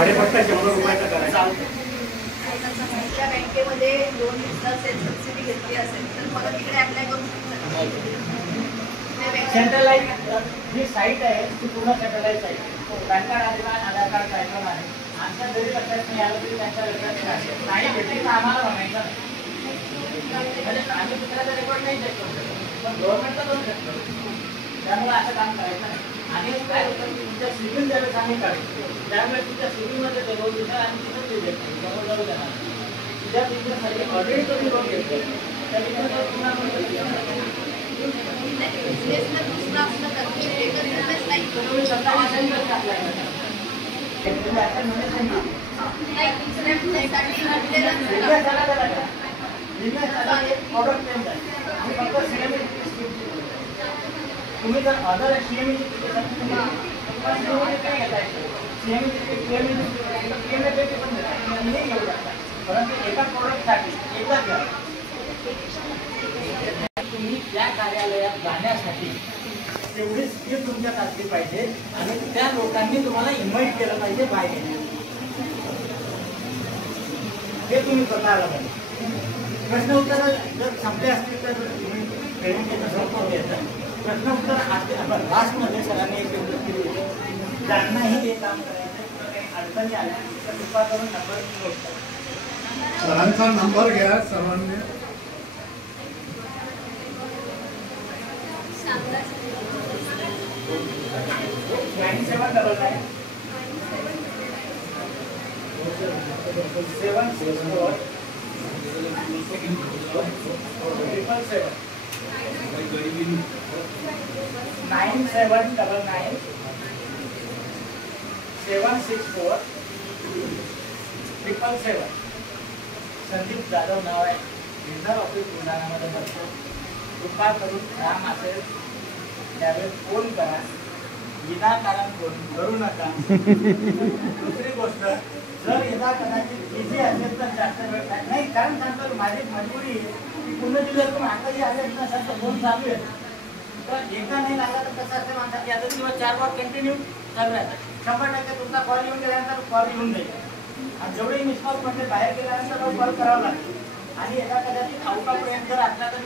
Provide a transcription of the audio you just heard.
₹100 करायचा. बँकेमध्ये loan subsidy घेतली असेल तर मला तिकडे अप्लाय करू शकता. सेंट्रलाइज जी साईट आहे ती पूर्ण सेंट्रलाइज आहे. पॅन कार्ड आधार कार्ड कार्यक्रम आहे. आमच्या जरी लक्षात नाही आलं तरी त्यांच्या लक्षात नाही भेटली तर आम्हाला म्हणायचं नाही. म्हणजे आम्ही दुसऱ्याचा रेकॉर्ड नाही चेक करू शकतो, पण गव्हर्नमेंटचा करू शकतो. त्यामुळे असं काम करायचं नाही. आणि काय होतं की तुमच्या सिव्हिल ज्यावेळेस आम्ही काढतो त्यामुळे तुमच्या सिव्हिलमध्ये ते रोज दिसणार आणि तिथं ते देतो जवळजवळ देणार. तुझ्या बिझनेससाठी ऑलरेडी तुम्ही लोन घेतो त्या बिझनेसवर तुम्हाला तुम्ही जर अदर सीएमईची परंतु एका प्रोडक्टसाठी एकच घ्या. तुम्ही त्या कार्यालयात जाण्यासाठी तेवढी स्किल तुमच्यात असली पाहिजे आणि त्या लोकांनी तुम्हाला इन्व्हाइट केलं पाहिजे बाहेर. हे तुम्ही स्वतःला पाहिजे. प्रश्न उत्तर जर संपले असतील तर तुम्ही ट्रेनिंग संपवून येतात. प्रश्न उत्तर लास्टमध्ये सरांनी एक केली होती, ज्यांनाही हे काम करायचं किंवा काही अडचणी आल्या तर कृपा करून नंबर नोट करा. सरांचा नंबर घ्या. सर्वांनी 9799 764 764 संदीप जाधव नाव आहे. रिझर्व ऑफिस बुलढाणामध्ये बसतो. कृपा करून काम असेल त्यावेळेस फोन करा. विनाकारण फोन करू नका. दुसरी गोष्ट, जर यदा कदाचित बिझी असेल तर जास्त वेळ नाही, कारण सांगतो माझी मजबुरी की पूर्ण जिल्ह्यातून आताही आले नसेल तर फोन चालू आहे. तर एकदा नाही लागला तर कसं असते माणसाची आता किंवा 4 कॉल कंटिन्यू चालू राहतात. 100% तुमचा कॉल येऊन गेल्यानंतर कॉल येऊन जाईल. आणि जेवढे मिस कॉल म्हणजे बाहेर गेल्यानंतर कॉल करावा लागतो. आणि एका कदाचित आउटापर्यंत जर असला तर